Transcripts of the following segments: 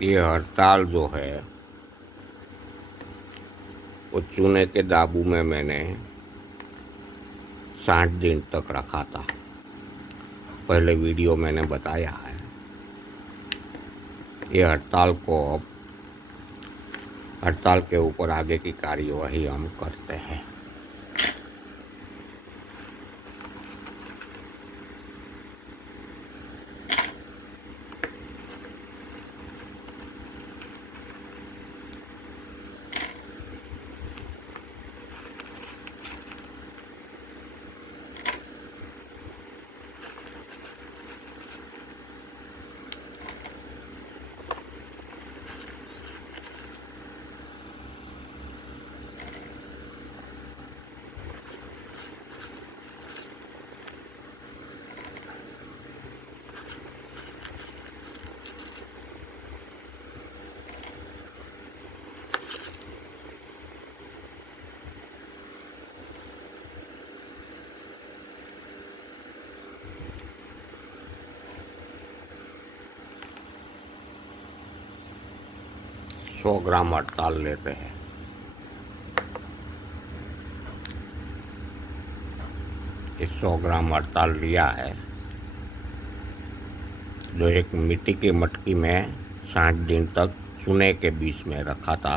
ये हड़ताल जो है वो चूने के दाबू में मैंने 60 दिन तक रखा था। पहले वीडियो मैंने बताया है। ये हड़ताल को अब हड़ताल के ऊपर आगे की कार्यवाही हम करते हैं। सौ ग्राम हड़ताल लेते हैं। इस 100 ग्राम हड़ताल लिया है जो एक मिट्टी की मटकी में 60 दिन तक चूने के बीच में रखा था।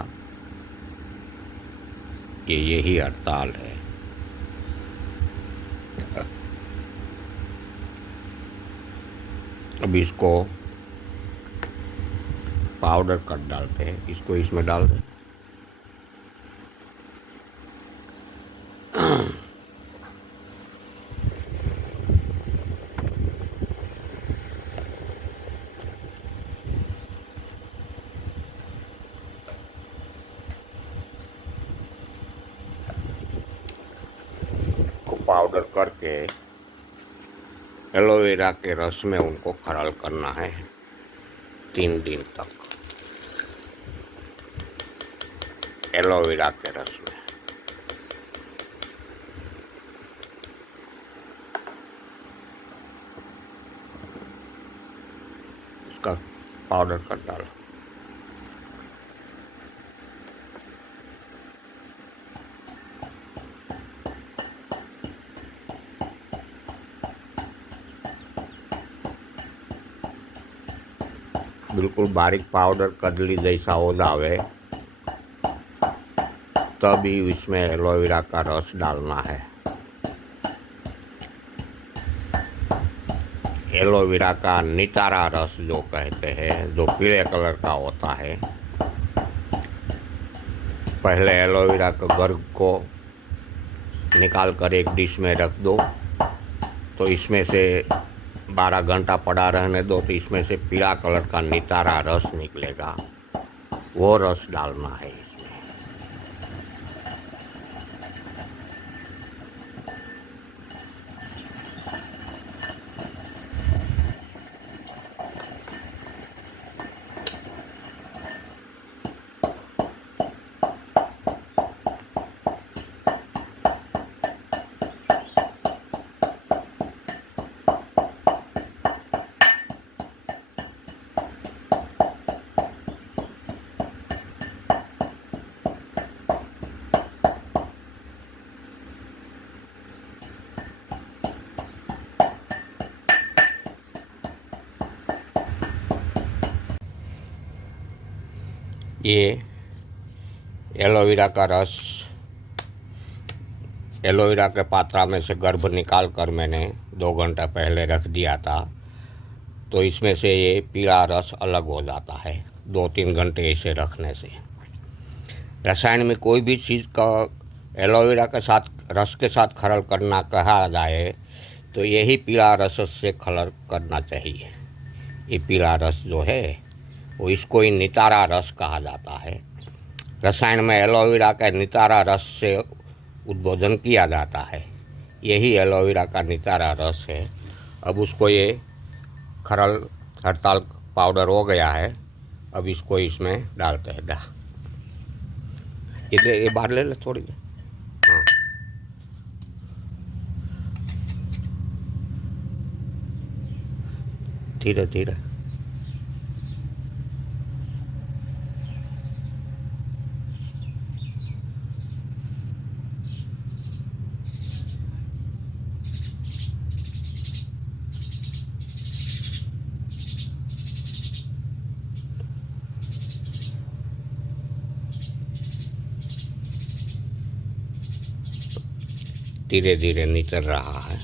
यही हड़ताल है। अब इसको पाउडर कर डालते हैं। इसको इसमें डाल दें। पाउडर करके एलोवेरा के रस में उनको खरल करना है 3 दिन तक। एलोवेरा के रस में इसका पाउडर कर डालो। बिल्कुल बारीक पाउडर कदली जैसा हो जावे तभी इसमें एलोवेरा का रस डालना है। एलोवेरा का नितारा रस जो कहते हैं, जो पीले कलर का होता है। पहले एलोवेरा के गर्ग को निकाल कर एक डिश में रख दो, तो इसमें से 12 घंटा पड़ा रहने दो, तो इसमें से पीला कलर का नितारा रस निकलेगा। वो रस डालना है इसमें। ये एलोवेरा का रस एलोवेरा के पात्रा में से गर्भ निकाल कर मैंने 2 घंटा पहले रख दिया था, तो इसमें से ये पीला रस अलग हो जाता है 2-3 घंटे ऐसे रखने से। रसायन में कोई भी चीज़ का एलोवेरा के साथ रस के साथ खरल करना कहा जाए तो यही पीला रस से खरल करना चाहिए। ये पीला रस जो है वो इसको ही नितारा रस कहा जाता है। रसायन में एलोवेरा का नितारा रस से उद्बोधन किया जाता है। यही एलोवेरा का नितारा रस है। अब उसको ये खरल हड़ताल पाउडर हो गया है। अब इसको इसमें डालते हैं। ये बाहर ले थोड़ी देर। हाँ, धीरे धीरे। धीरे धीरे निकल रहा है।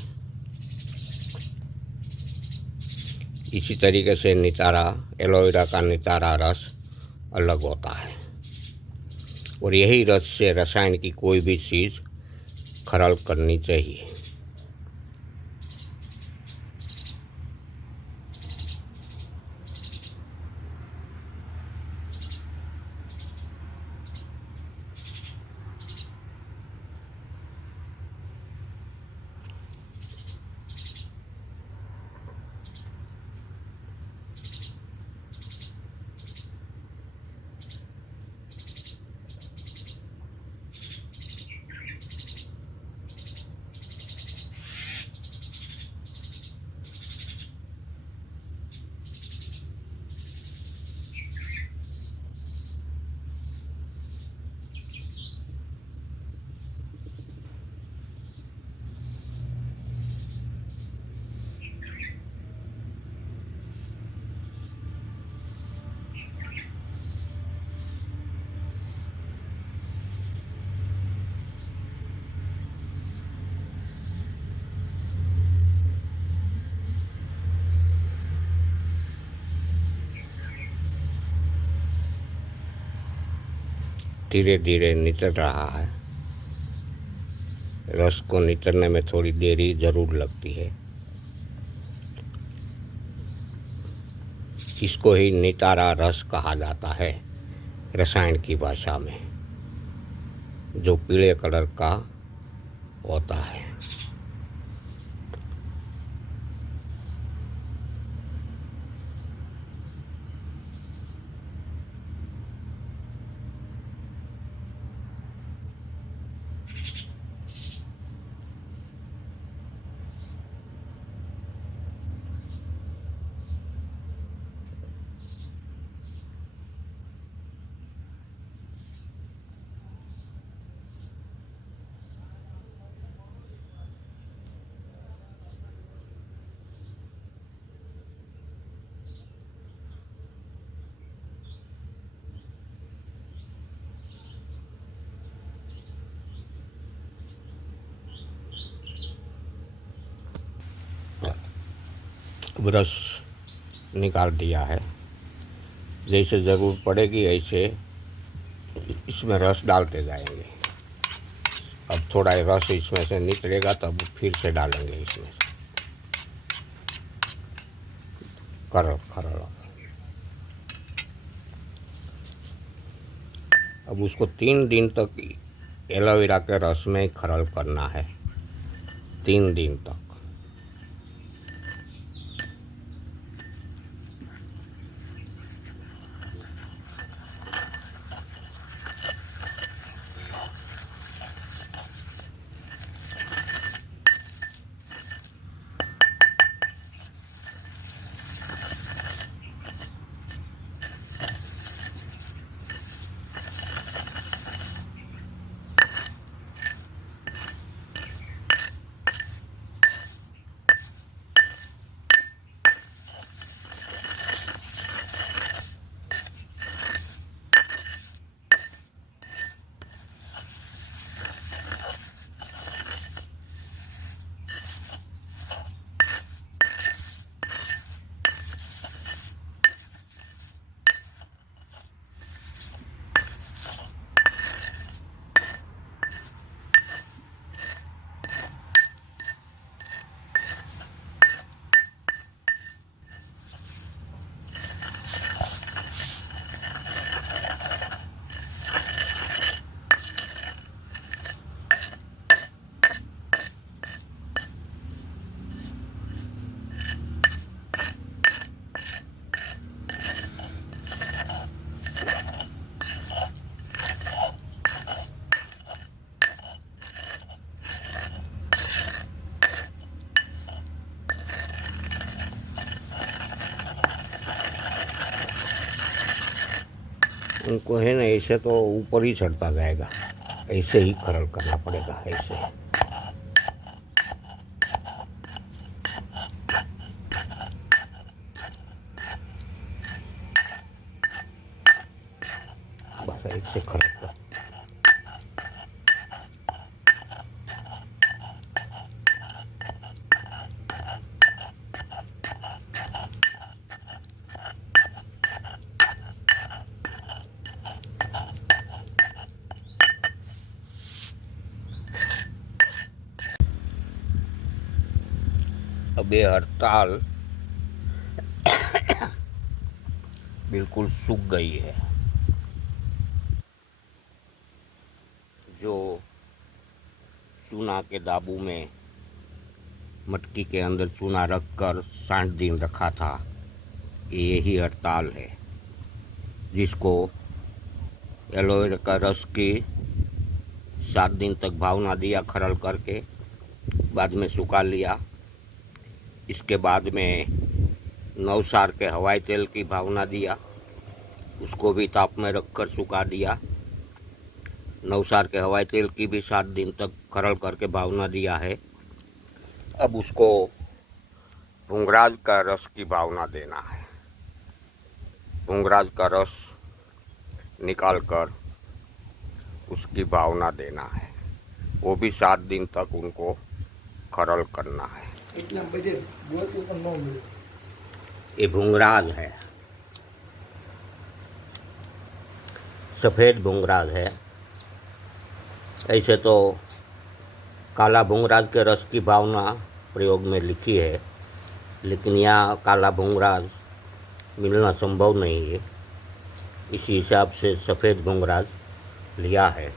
इसी तरीके से नितारा, एलोवेरा का नितारा रस अलग होता है और यही रस से रसायन की कोई भी चीज़ खरल करनी चाहिए। धीरे धीरे नितर रहा है। रस को नितरने में थोड़ी देरी ज़रूर लगती है। इसको ही नितारा रस कहा जाता है रसायन की भाषा में, जो पीले कलर का होता है। ब्रश निकाल दिया है। जैसे ज़रूरत पड़ेगी ऐसे इसमें रस डालते जाएंगे। अब थोड़ा रस इसमें से निकलेगा तब फिर से डालेंगे इसमें खरल खरल। अब उसको 3 दिन तक एलोवेरा के रस में खरल करना है, 3 दिन तक। उनको है ना ऐसे तो ऊपर ही चढ़ता जाएगा, ऐसे ही खरल करना पड़ेगा ऐसे। बस ऐसे खरल कर। अब ये हड़ताल बिल्कुल सूख गई है। जो चूना के दाबू में मटकी के अंदर चूना रखकर 60 दिन रखा था, यही हड़ताल है, जिसको एलोवेरा का रस की 7 दिन तक भावना दिया खरल करके, बाद में सुखा लिया। इसके बाद में नवसार के हवाई तेल की भावना दिया, उसको भी ताप में रखकर सुखा दिया। नवसार के हवाई तेल की भी 7 दिन तक खरल करके भावना दिया है। अब उसको भृंगराज का रस की भावना देना है। भृंगराज का रस निकाल कर उसकी भावना देना है, वो भी 7 दिन तक उनको खरल करना है। ये भृंगराज है, सफ़ेद भृंगराज है। ऐसे तो काला भृंगराज के रस की भावना प्रयोग में लिखी है, लेकिन यहाँ काला भृंगराज मिलना संभव नहीं है। इसी हिसाब से सफ़ेद भृंगराज लिया है।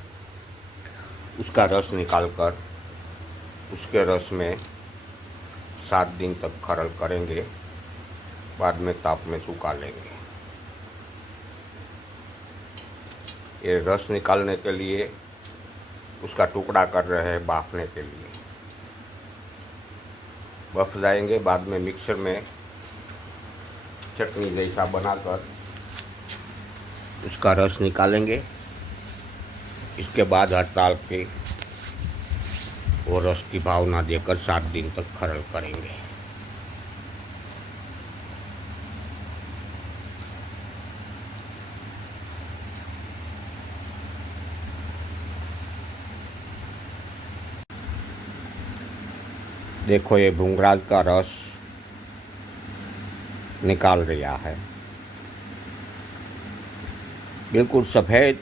उसका रस निकालकर उसके रस में 7 दिन तक खरल करेंगे, बाद में ताप में सुखा लेंगे। ये रस निकालने के लिए उसका टुकड़ा कर रहे हैं बाफने के लिए। बफ जाएंगे, बाद में मिक्सर में चटनी जैसा बनाकर उसका रस निकालेंगे। इसके बाद हड़ताल के वो रस की भावना देकर 7 दिन तक खरल करेंगे। देखो, ये भृंगराज का रस निकाल रहा है, बिल्कुल सफ़ेद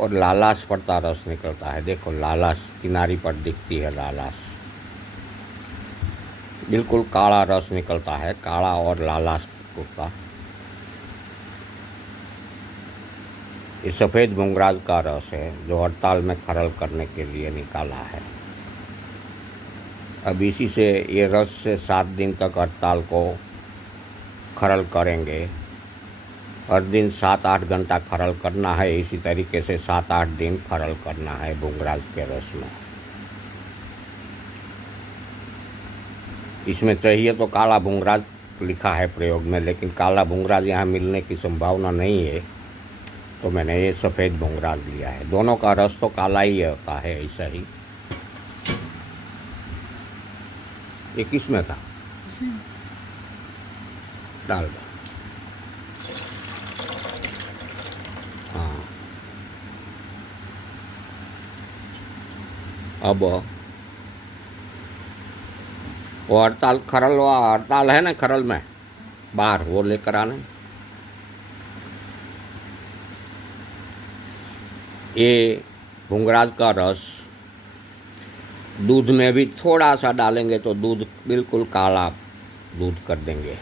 और लालाश पड़ता रस निकलता है। देखो, लालाश किनारी पर दिखती है, लालाश बिल्कुल काला रस निकलता है, काला और लालाश होता। ये सफ़ेद भृंगराज का रस है जो हड़ताल में खरल करने के लिए निकाला है। अब इसी से ये रस से 7 दिन तक हड़ताल को खरल करेंगे। हर दिन 7-8 घंटा खरल करना है। इसी तरीके से 7-8 दिन खरल करना है भृंगराज के रस में। इसमें चाहिए तो काला भृंगराज लिखा है प्रयोग में, लेकिन काला भृंगराज यहाँ मिलने की संभावना नहीं है, तो मैंने ये सफ़ेद भृंगराज लिया है। दोनों का रस तो काला ही होता है, ऐसा ही। ये किस में था? डाल दो। हाँ, अब वो हड़ताल खरल हुआ, हड़ताल है ना खरल में बाहर, वो लेकर आने। ये भृंगराज का रस दूध में भी थोड़ा सा डालेंगे तो दूध बिल्कुल काला दूध कर देंगे।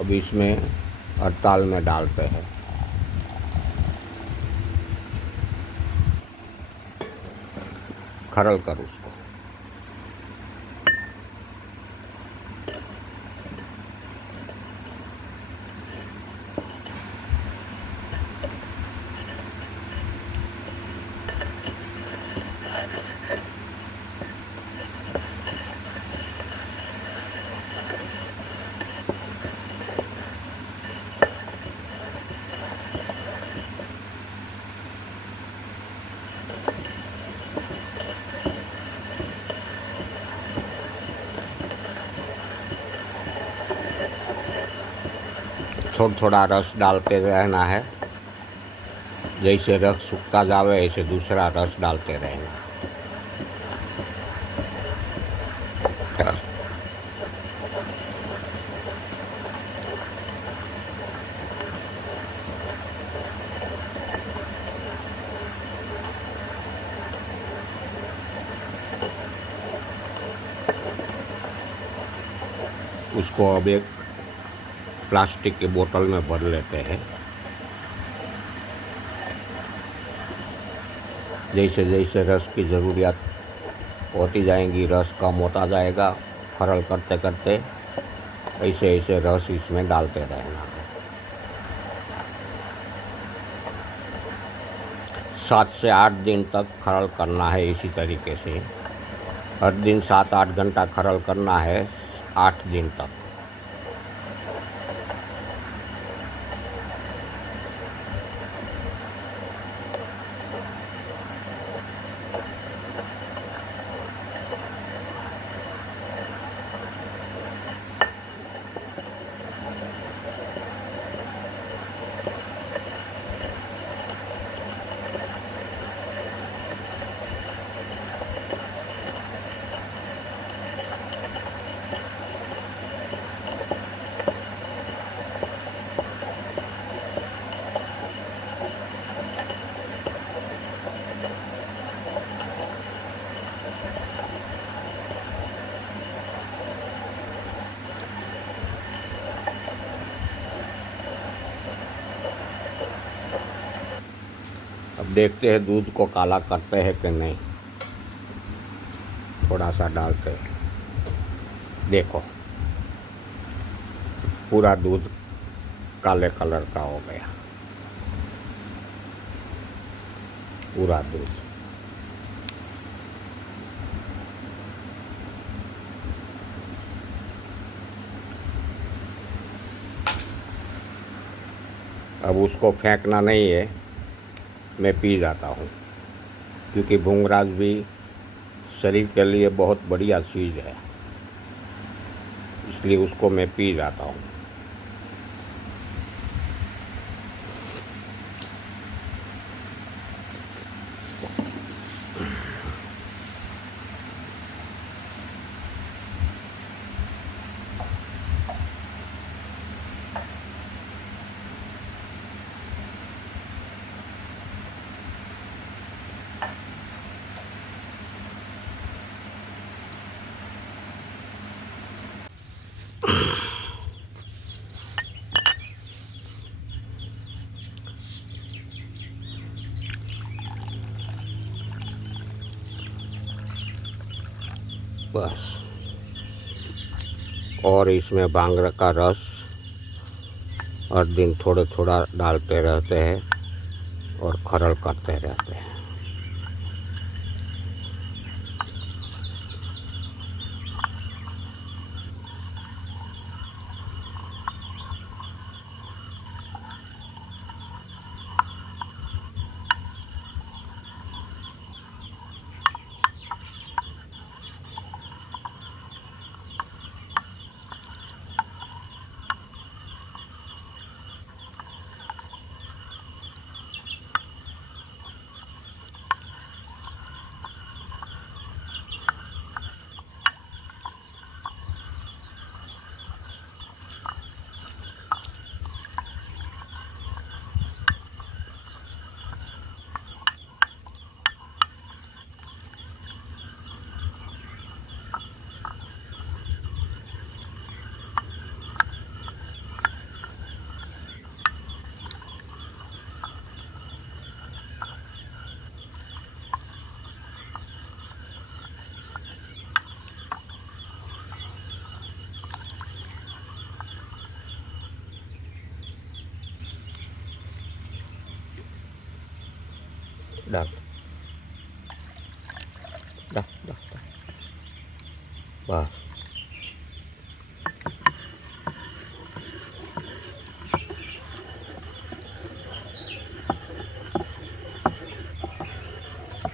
अब इसमें हड़ताल में डालते हैं। खरल कर उसको। थोड़ा थोड़ा रस डालते रहना है, जैसे रस सूखता जावे ऐसे दूसरा रस डालते रहना। उसको अब एक प्लास्टिक की बोतल में भर लेते हैं। जैसे जैसे रस की ज़रूरियात होती जाएंगी, रस कम होता जाएगा, खरल करते करते ऐसे ऐसे रस इसमें डालते रहना। 7 से 8 दिन तक खरल करना है इसी तरीके से। हर दिन 7-8 घंटा खरल करना है, 8 दिन तक। अब देखते हैं दूध को काला करते हैं कि नहीं। थोड़ा सा डालते हैं, देखो पूरा दूध काले कलर का हो गया, पूरा दूध। अब उसको फेंकना नहीं है, मैं पी जाता हूँ, क्योंकि भृंगराज भी शरीर के लिए बहुत बढ़िया चीज़ है, इसलिए उसको मैं पी जाता हूँ। बस, और इसमें भांग का रस हर दिन थोड़ा थोड़ा डालते रहते हैं और खरल करते रहते हैं। डाल डाल डाल डाल, बस।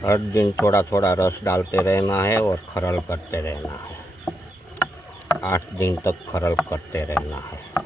हर दिन थोड़ा थोड़ा रस डालते रहना है और खरल करते रहना है। 8 दिन तक खरल करते रहना है।